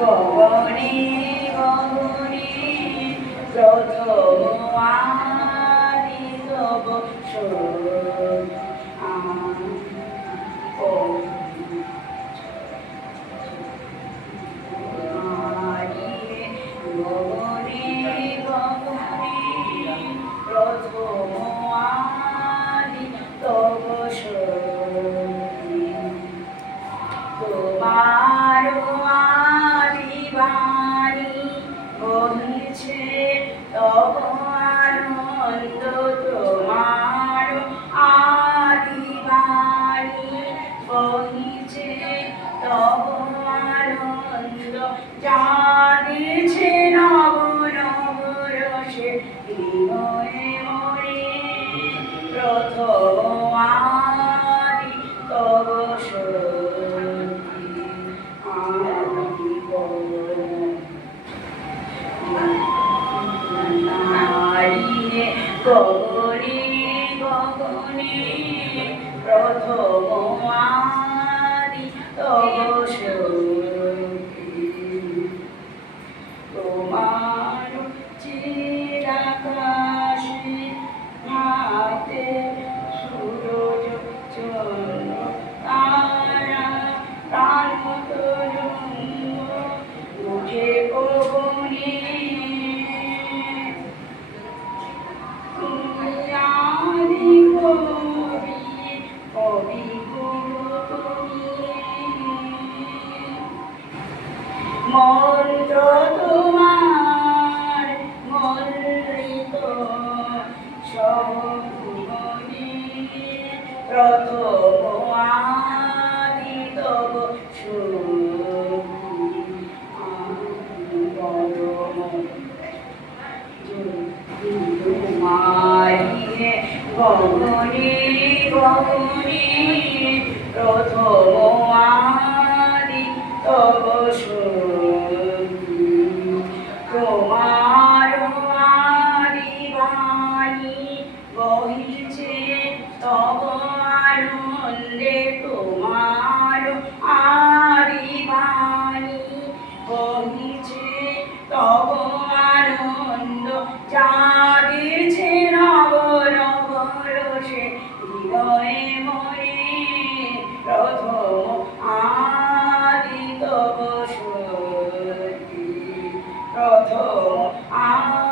গগনে গগনে প্রথম আদি তব গগনে গগনে প্রথম আদি তব তোমার আদি বাণী বহিছে তব আনন্দ তোমার আদি বাণী বহিছে তব আনন্দ জানিছে নব নব রসে হৃদয়ে মরে প্রথম আদি তব গগনে গগনে প্রথম আদি তব তোমার চিরাকাশে হাতে সূরজ চন্দ্র তারা প্রাণ তরঙ্গ উঠে পবনে মন্ত্র তোমার মন্ত্রিত সবগুণে প্রথম আদি তব মারিয়ে গগনে গগনে প্রথম আদি তব তোমার আদি বাণী বহিছে তব আনন্দে তোমার আদি বাণী বহিছে তব আনন্দ জাগিছে নব নব রসে হৃদয়ে মনে প্রথম আদি তব প্রথম